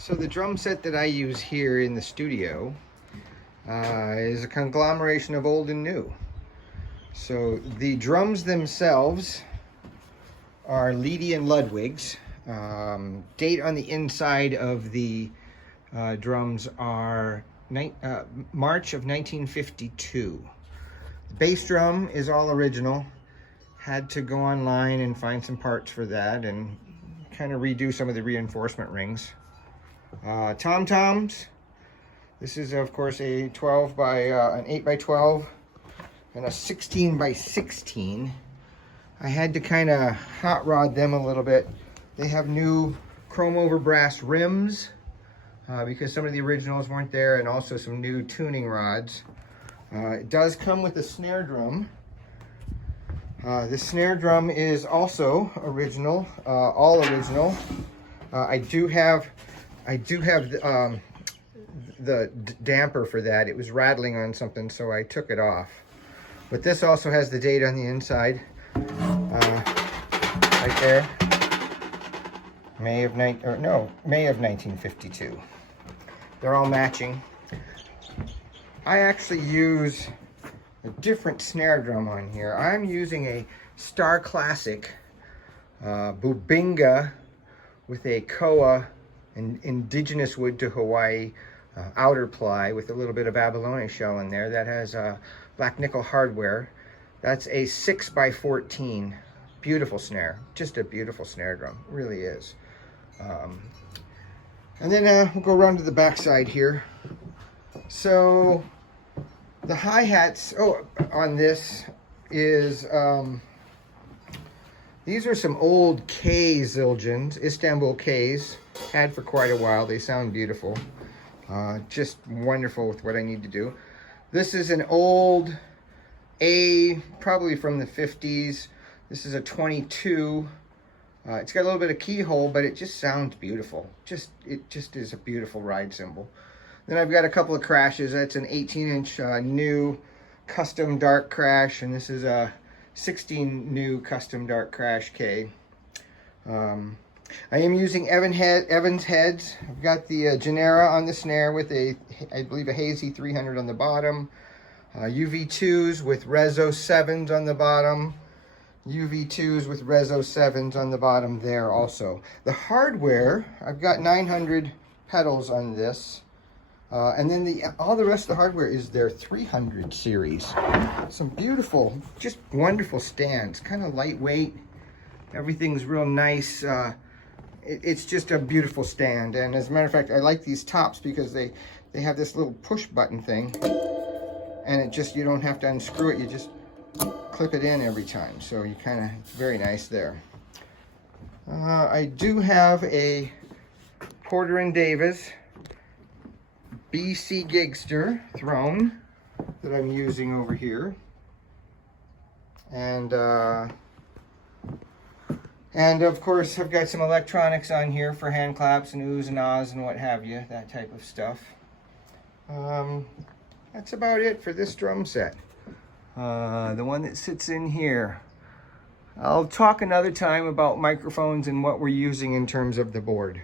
So the drum set that I use here in the studio is a conglomeration of old and new. So the drums themselves are Leedy and Ludwig's. Date on the inside of the drums are March of 1952. The bass drum is all original. Had to go online and find some parts for that and kind of redo some of the reinforcement rings. Tom-toms. This is of course a 12 by an 8 by 12 and a 16 by 16. I had to kind of hot rod them a little bit. They have new chrome over brass rims because some of the originals weren't there, and also some new tuning rods. It does come with a snare drum. The snare drum is also original, all original. I do have the damper for that. It was rattling on something, so I took it off. But this also has the date on the inside, right there. May of 1952. They're all matching. I actually use a different snare drum on here. I'm using a Star Classic Bubinga with a koa, an indigenous wood to Hawaii, outer ply with a little bit of abalone shell in there. That has black nickel hardware. That's a 6 by 14. Beautiful snare. Just a beautiful snare drum. It really is. And then we'll go around to the back side here. So the hi-hats on this is these are some old K Zildjians, Istanbul Ks. Had for quite a while. They sound beautiful. Just wonderful with what I need to do. This is an old A, probably from the 50s. This is a 22. It's got a little bit of keyhole, but it just sounds beautiful. It just is a beautiful ride cymbal. Then I've got a couple of crashes. That's an 18-inch new custom dark crash, and this is a 16 new custom dark crash K. I am using Evans heads. I've got the Genera on the snare with I believe a Hazy 300 on the bottom. UV2s with Rezo 7s on the bottom. UV2s with Rezo 7s on the bottom there also. The hardware, I've got 900 pedals on this. And then all the rest of the hardware is their 300 series. Some beautiful, just wonderful stands. Kind of lightweight. Everything's real nice. It's just a beautiful stand. And as a matter of fact, I like these tops because they have this little push button thing. And you don't have to unscrew it. You just clip it in every time. So you kind of, very nice there. I do have a Porter & Davis BC Gigster throne that I'm using over here. And of course I've got some electronics on here for hand claps and oohs and ahs and what have you, that type of stuff. That's about it for this drum set. The one that sits in here. I'll talk another time about microphones and what we're using in terms of the board.